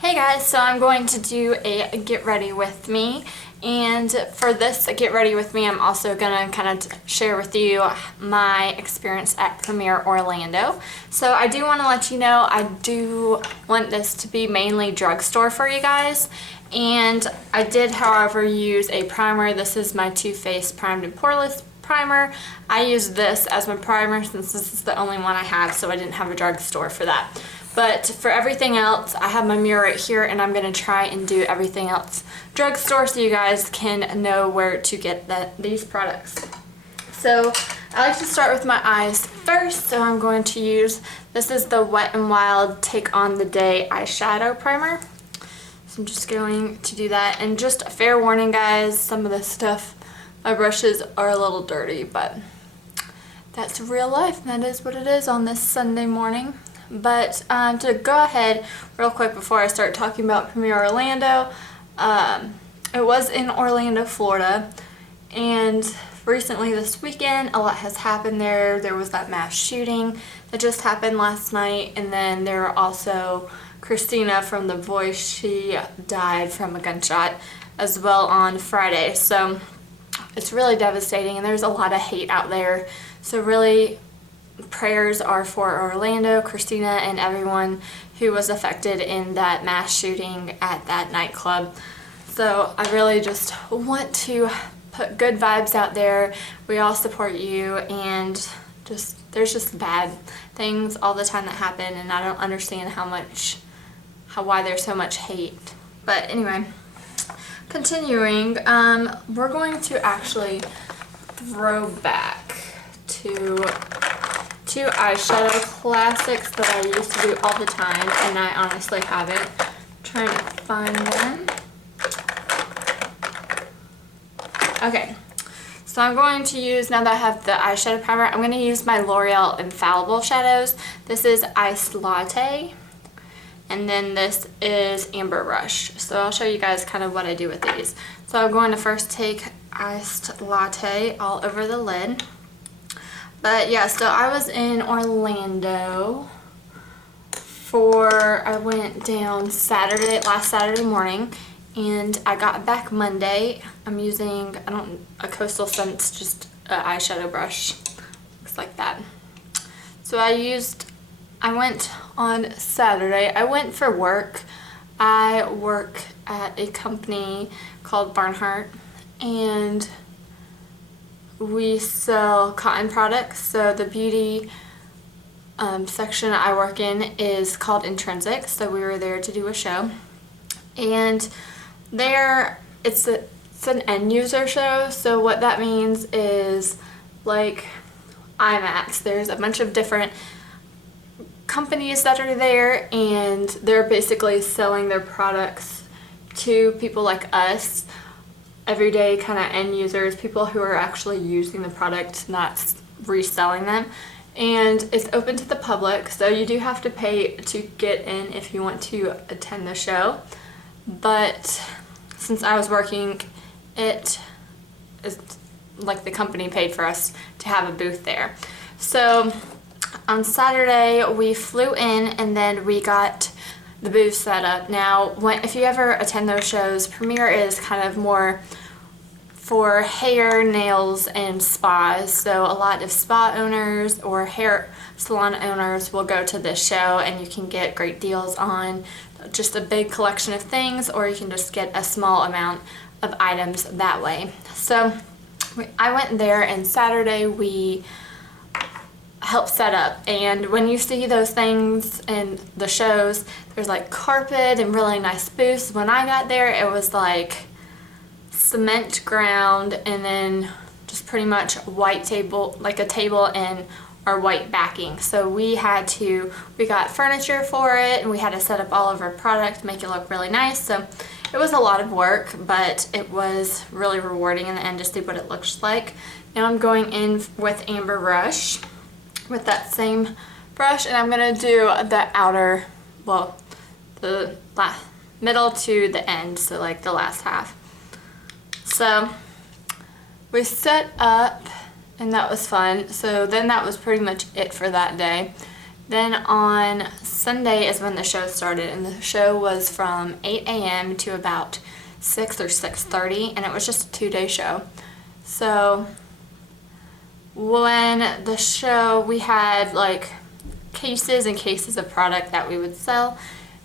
Hey guys, so I'm going to do a get ready with me, and for this get ready with me I'm also going to kind of share with you my experience at Premiere Orlando. So I do want to let you know I do want this to be mainly drugstore for you guys, and I did however use a primer. This is my Too Faced Primed and Poreless primer. I used this as my primer since this is the only one I have, so I didn't have a drugstore for that. But for everything else, I have my mirror right here, and I'm going to try and do everything else drugstore so you guys can know where to get these products. So I like to start with my eyes first, so I'm going to use, this is the Wet n Wild Take on the Day eyeshadow primer. So I'm just going to do that, and just a fair warning guys, some of this stuff, my brushes are a little dirty, but that's real life, and that is what it is on this Sunday morning. But to go ahead real quick before I start talking about Premiere Orlando, it was in Orlando, Florida, and recently this weekend a lot has happened there. There was that mass shooting that just happened last night, and then there were also Christina from The Voice, she died from a gunshot as well on Friday. So it's really devastating, and there's a lot of hate out there. So really, prayers are for Orlando, Christina, and everyone who was affected in that mass shooting at that nightclub. So I really just want to put good vibes out there. We all support you, and there's just bad things all the time that happen, and I don't understand why there's so much hate. But anyway, continuing, we're going to actually throw back to two eyeshadow classics that I used to do all the time, and I honestly haven't. I'm trying to find them. Okay, so I'm going to use, now that I have the eyeshadow primer, I'm going to use my L'Oreal Infallible shadows. This is Iced Latte, and then this is Amber Rush. So I'll show you guys kind of what I do with these. So I'm going to first take Iced Latte all over the lid. But yeah, so I was in Orlando I went down last Saturday morning, and I got back Monday. I'm using, a Coastal Scents, just an eyeshadow brush. Looks like that. So I went on Saturday. I went for work. I work at a company called Barnhart, and we sell cotton products. So the beauty section I work in is called Intrinsic. So we were there to do a show, and it's an end user show. So what that means is, like IMAX, there's a bunch of different companies that are there, and they're basically selling their products to people like us, everyday kind of end users, people who are actually using the product, not reselling them. And it's open to the public, so you do have to pay to get in if you want to attend the show. But since I was working, it is like the company paid for us to have a booth there. So on Saturday we flew in, and then we got the booth set up. Now, if you ever attend those shows, Premiere is kind of more for hair, nails, and spas. So a lot of spa owners or hair salon owners will go to this show, and you can get great deals on just a big collection of things, or you can just get a small amount of items that way. So I went there, and Saturday we help set up, and when you see those things in the shows, there's like carpet and really nice booths. When I got there, it was like cement ground, and then just pretty much white table, like a table and our white backing. So we got furniture for it, and we had to set up all of our product, make it look really nice. So it was a lot of work, but it was really rewarding in the end to see what it looks like. Now I'm going in with Amber Rush with that same brush, and I'm gonna do the outer, well, the middle to the end, so like the last half. So we set up, and that was fun. So then that was pretty much it for that day. Then on Sunday is when the show started, and the show was from 8 a.m. to about 6 or 6:30, and it was just a 2-day show. So when the show, we had like cases and cases of product that we would sell,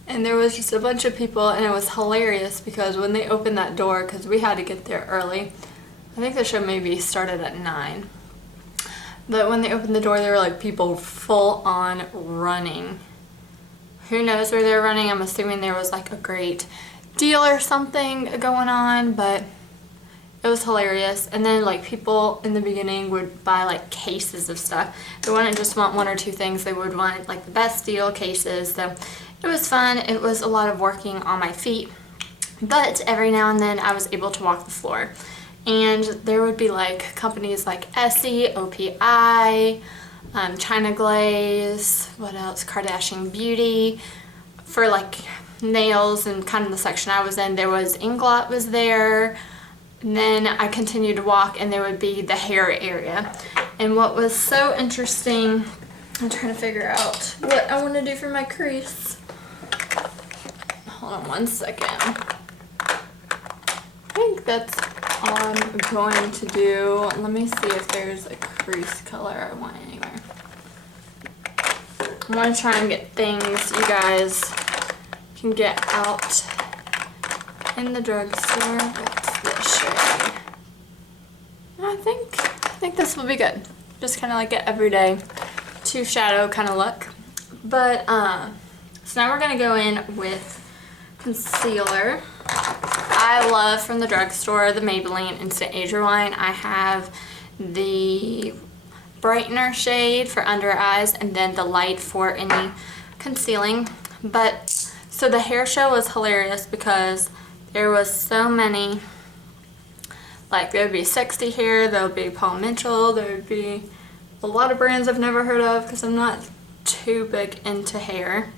and there was just a bunch of people, and it was hilarious because when they opened that door, because we had to get there early, I think the show maybe started at 9. But when they opened the door, there were like people full on running. Who knows where they're running? I'm assuming there was like a great deal or something going on, but it was hilarious. And then like people in the beginning would buy like cases of stuff. They wouldn't just want 1 or 2 things. They would want like the best deal cases. So it was fun. It was a lot of working on my feet, but every now and then I was able to walk the floor. And there would be like companies like Essie, OPI, China Glaze, what else, Kardashian Beauty, for like nails, and kind of the section I was in, there was Inglot was there. And then I continued to walk, and there would be the hair area. And what was so interesting, I'm trying to figure out what I want to do for my crease. Hold on 1 second. I think that's all I'm going to do. Let me see if there's a crease color I want anywhere. I want to try and get things you guys can get out in the drugstore. What's this shade? I think this will be good. Just kind of like an everyday 2 shadow kind of look. But so now we're gonna go in with concealer. I love from the drugstore the Maybelline Instant Age Rewind. I have the brightener shade for under eyes, and then the light for any concealing. But so the hair show was hilarious because there was so many, like there would be 60 hair, there would be Paul Mitchell, there would be a lot of brands I've never heard of because I'm not too big into hair.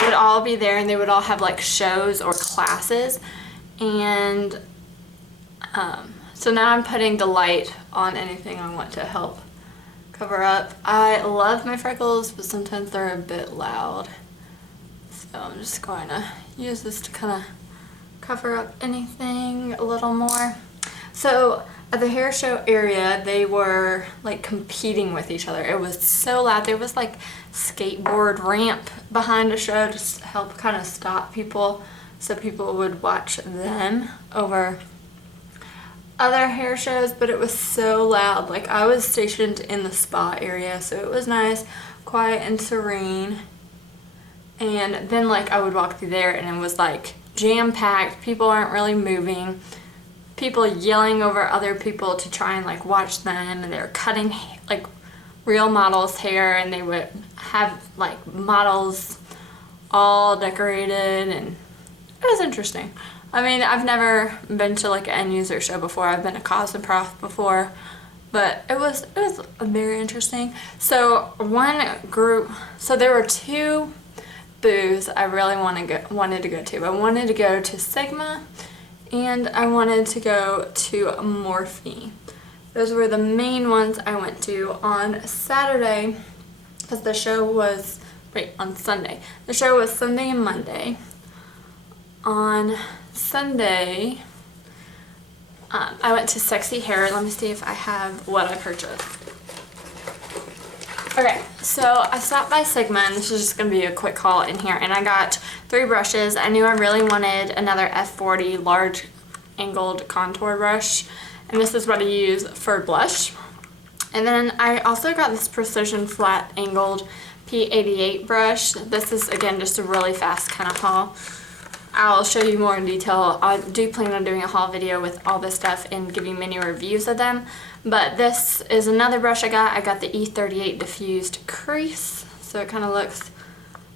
Would all be there, and they would all have like shows or classes. And so now I'm putting the light on anything I want to help cover up. I love my freckles, but sometimes they're a bit loud. So I'm just going to use this to kind of cover up anything a little more. So at the hair show area, they were like competing with each other. It was so loud. There was like skateboard ramp behind the show to help kind of stop people, so people would watch them over other hair shows. But it was so loud. Like I was stationed in the spa area, so it was nice, quiet and serene. And then like I would walk through there, and it was like jam-packed. People aren't really moving. People yelling over other people to try and like watch them, and they were cutting like real models' hair, and they would have like models all decorated, and it was interesting. I mean, I've never been to like an end user show before. I've been a Cosmoprof before, but it was very interesting. So there were 2 booths I really wanted to go to. I wanted to go to Sigma, and I wanted to go to Morphe. Those were the main ones I went to on Saturday, because the show was, on Sunday. The show was Sunday and Monday. On Sunday, I went to Sexy Hair. Let me see if I have what I purchased. Okay, so I stopped by Sigma, and this is just going to be a quick haul in here, and I got 3 brushes. I knew I really wanted another F40 large angled contour brush, and this is what I use for blush. And then I also got this Precision Flat Angled P88 brush. This is, again, just a really fast kind of haul. I'll show you more in detail. I do plan on doing a haul video with all this stuff and giving many reviews of them. But this is another brush I got. I got the E38 Diffused Crease, so it kind of looks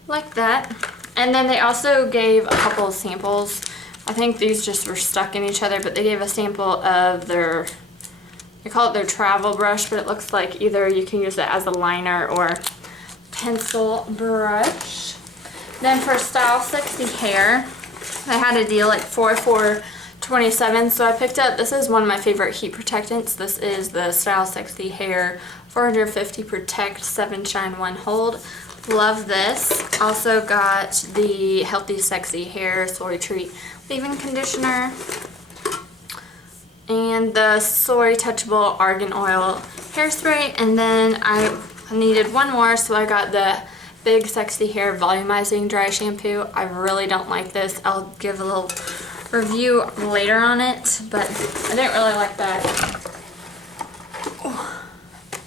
like that. And then they also gave a couple of samples. I think these just were stuck in each other, but they gave a sample of they call it their travel brush, but it looks like either you can use it as a liner or pencil brush. Then for Style 60 Hair, I had a deal like 4 for $27, so I picked up, this is one of my favorite heat protectants. This is the Style 60 Hair 450 Protect 7 Shine 1 Hold. Love this. Also got the Healthy Sexy Hair Soy Treat Leave-In Conditioner. And the Soy Touchable Argan Oil Hairspray. And then I needed one more, so I got the Big Sexy Hair Volumizing Dry Shampoo. I really don't like this. I'll give a little review later on it, but I didn't really like that.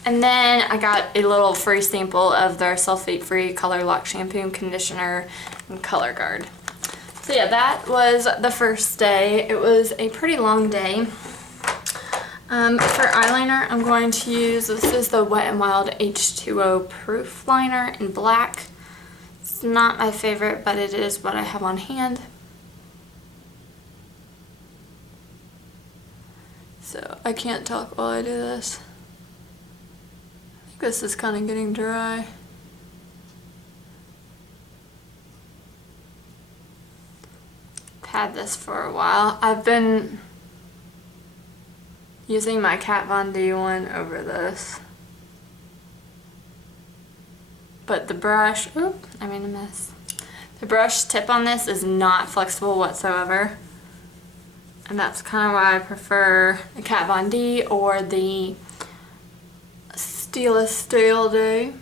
And then I got a little free sample of their sulfate-free Color Lock Shampoo and Conditioner and Color Guard. So yeah, that was the first day. It was a pretty long day. For eyeliner, I'm going to use, this is the Wet n Wild H2O Proof Liner in black. It's not my favorite, but it is what I have on hand. So I can't talk while I do this. I think this is kind of getting dry. I've had this for a while. I've been using my Kat Von D one over this. But the brush, oop, I made a mess. The brush tip on this is not flexible whatsoever. And that's kind of why I prefer the Kat Von D or the Stila Stale Day.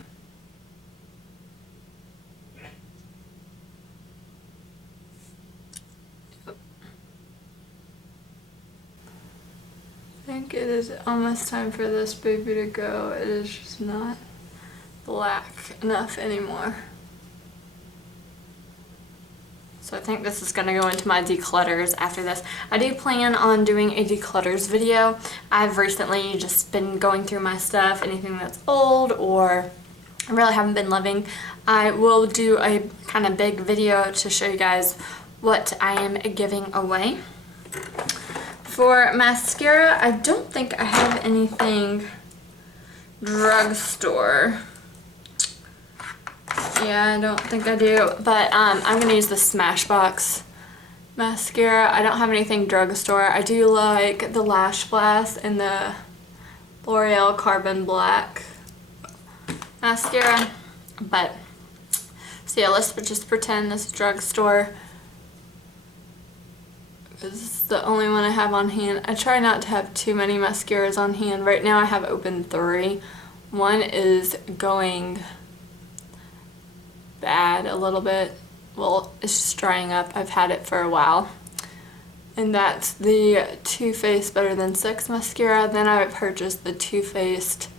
I think it is almost time for this baby to go. It is just not black enough anymore. So I think this is going to go into my declutters after this. I do plan on doing a declutters video. I've recently just been going through my stuff, anything that's old or I really haven't been loving. I will do a kind of big video to show you guys what I am giving away. For mascara, I don't think I have anything drugstore. Yeah, I don't think I do, but I'm going to use the Smashbox mascara. I don't have anything drugstore. I do like the Lash Blast and the L'Oreal Carbon Black mascara, but so yeah, let's just pretend this is drugstore. This is the only one I have on hand. I try not to have too many mascaras on hand. Right now I have open 3. One is going bad a little bit. Well, it's just drying up. I've had it for a while. And that's the Too Faced Better Than Sex mascara. Then I purchased the Too Faced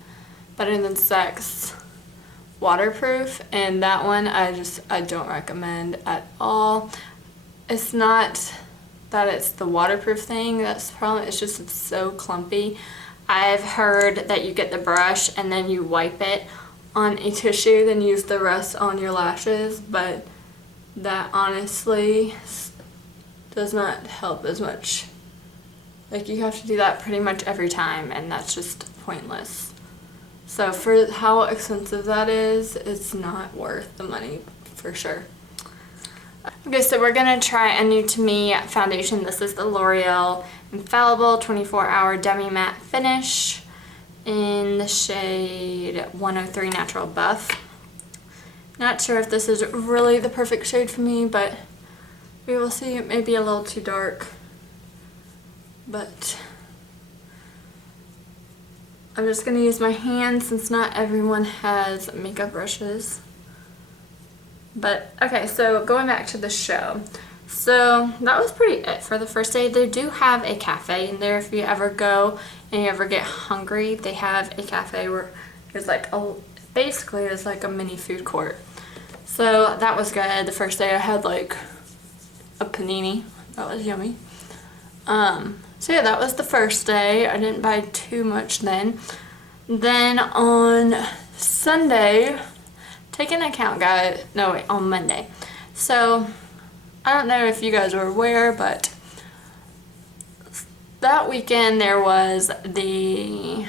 Better Than Sex waterproof, and that one I don't recommend at all. It's not that it's the waterproof thing that's the problem, it's just it's so clumpy. I've heard that you get the brush and then you wipe it on a tissue, then use the rest on your lashes, but that honestly does not help as much. Like, you have to do that pretty much every time, and that's just pointless. So for how expensive that is, it's not worth the money for sure. Okay, so we're gonna try a new to me foundation. This is the L'Oreal Infallible 24-Hour Demi Matte Finish in the shade 103 Natural Buff. Not sure if this is really the perfect shade for me, but we will see. It may be a little too dark, but I'm just going to use my hands since not everyone has makeup brushes. But okay, so going back to the show. So that was pretty it for the first day. They do have a cafe in there if you ever go and you ever get hungry. They have a cafe where there's like basically it's like a mini food court. So that was good. The first day I had like a panini. That was yummy. So yeah, that was the first day. I didn't buy too much then. Then on Sunday, take into account, guys, no wait, on Monday. So I don't know if you guys are aware, but that weekend there was the,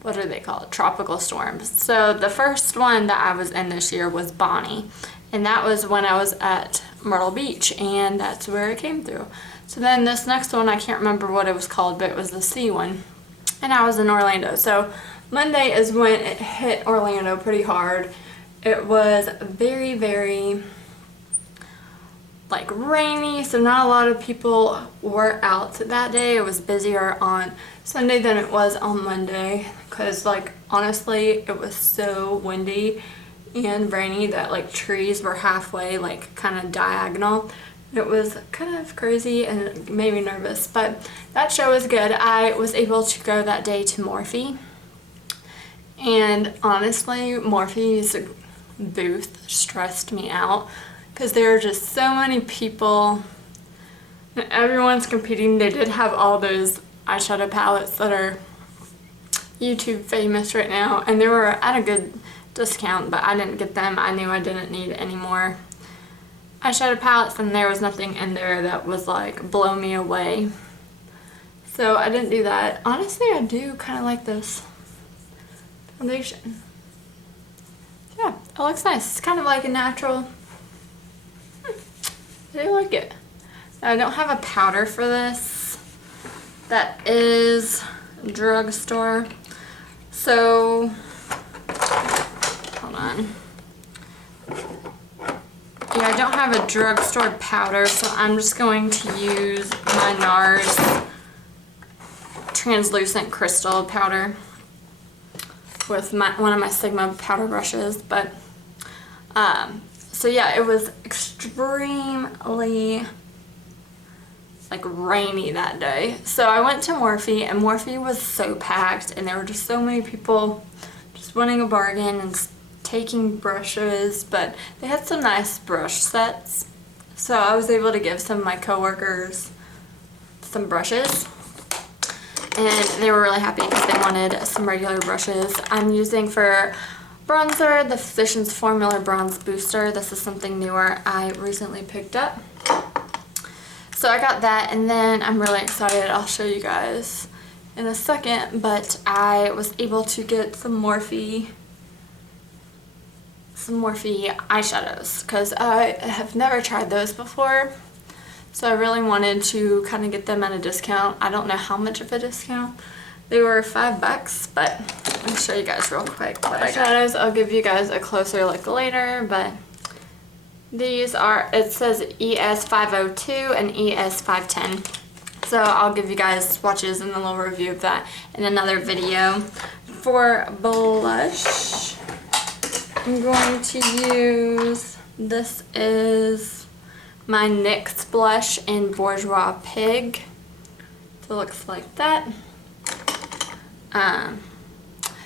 what do they call it, tropical storms. So the first one that I was in this year was Bonnie, and that was when I was at Myrtle Beach, and that's where it came through. So then this next one, I can't remember what it was called, but it was the C one, and I was in Orlando. So Monday is when it hit Orlando pretty hard. It was very, very like rainy, so not a lot of people were out that day. It was busier on Sunday than it was on Monday because like honestly it was so windy and rainy that like trees were halfway like kind of diagonal. It was kind of crazy and it made me nervous, but that show was good. I was able to go that day to Morphe, and honestly Morphe's booth stressed me out because there are just so many people and everyone's competing. They did have all those eyeshadow palettes that are YouTube famous right now, and they were at a good discount, but I didn't get them. I knew I didn't need any more eyeshadow palettes, and there was nothing in there that was like blow me away, so I didn't do that. Honestly, I do kind of like this foundation. Yeah, it looks nice. It's kind of like a natural. I do like it. I don't have a powder for this. That is drugstore. So, hold on. Yeah, I don't have a drugstore powder, so I'm just going to use my NARS translucent crystal powder with one of my Sigma powder brushes. But so yeah, it was extremely like rainy that day, so I went to Morphe, and Morphe was so packed and there were just so many people just wanting a bargain and taking brushes, but they had some nice brush sets, so I was able to give some of my coworkers some brushes, and they were really happy because they wanted some regular brushes. I'm using for bronzer the Physicians Formula Bronze Booster. This is something newer I recently picked up. So I got that, and then I'm really excited. I'll show you guys in a second, but I was able to get some Morphe eyeshadows because I have never tried those before. So I really wanted to kind of get them at a discount. I don't know how much of a discount. They were $5, but let me show you guys real quick what I got. Eyeshadows, I'll give you guys a closer look later, but these are, it says ES502 and ES510. So I'll give you guys swatches and a little review of that in another video. For blush, I'm going to use, this is my NYX blush in Bourgeois Pig. So it looks like that.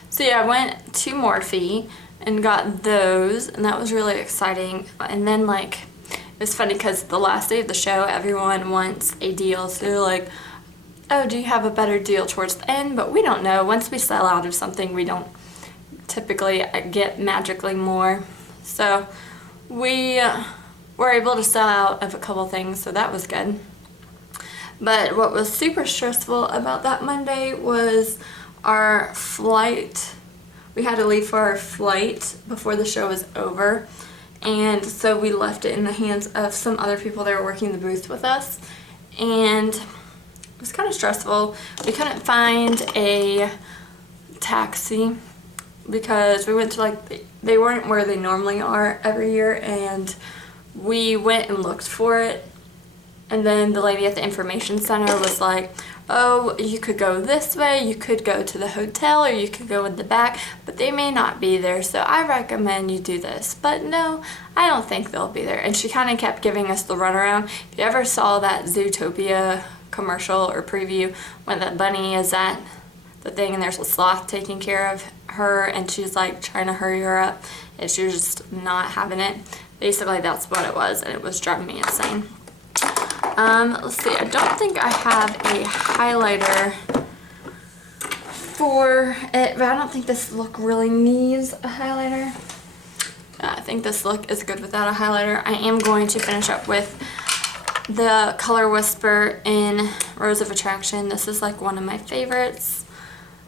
So yeah, I went to Morphe and got those, and that was really exciting. And then like, it's funny because the last day of the show, everyone wants a deal, so they're like, oh, do you have a better deal towards the end? But we don't know. Once we sell out of something, we don't typically get magically more. So we were able to sell out of a couple things, so that was good. But what was super stressful about that Monday was our flight. We had to leave for our flight before the show was over, and so we left it in the hands of some other people that were working the booth with us, and it was kind of stressful. We couldn't find a taxi because we went to like, they weren't where they normally are every year, and we went and looked for it, and then the lady at the information center was like, oh, you could go this way, you could go to the hotel, or you could go in the back, but they may not be there, so I recommend you do this. But no, I don't think they'll be there. And she kind of kept giving us the runaround. If you ever saw that Zootopia commercial or preview when that bunny is at the thing and there's a sloth taking care of her and she's like trying to hurry her up and she was just not having it, basically that's what it was, and it was driving me insane. Let's see, I don't think I have a highlighter for it, but I don't think this look really needs a highlighter. I think this look is good without a highlighter. I am going to finish up with the Color Whisper in Rose of Attraction. This is like one of my favorites.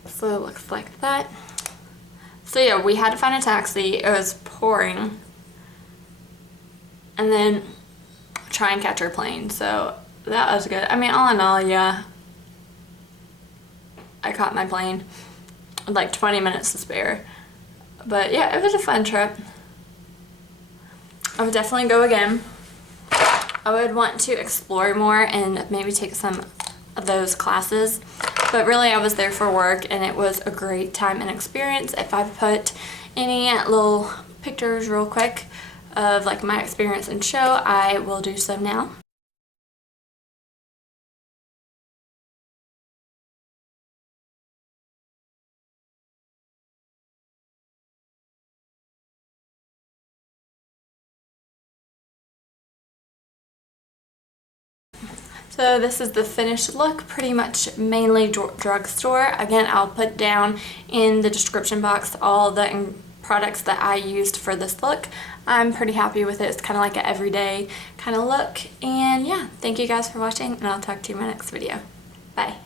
So it looks like that. So yeah, we had to find a taxi. It was pouring. And then try and catch our plane, so that was good. I mean, all in all, yeah, I caught my plane. like 20 minutes to spare. But yeah, it was a fun trip. I would definitely go again. I would want to explore more and maybe take some of those classes. But really, I was there for work, and it was a great time and experience. If I put any little pictures real quick of like my experience and show, I will do so now. So this is the finished look, pretty much mainly drugstore. Again, I'll put down in the description box all the products that I used for this look. I'm pretty happy with it. It's kind of like an everyday kind of look. And yeah, thank you guys for watching, and I'll talk to you in my next video. Bye.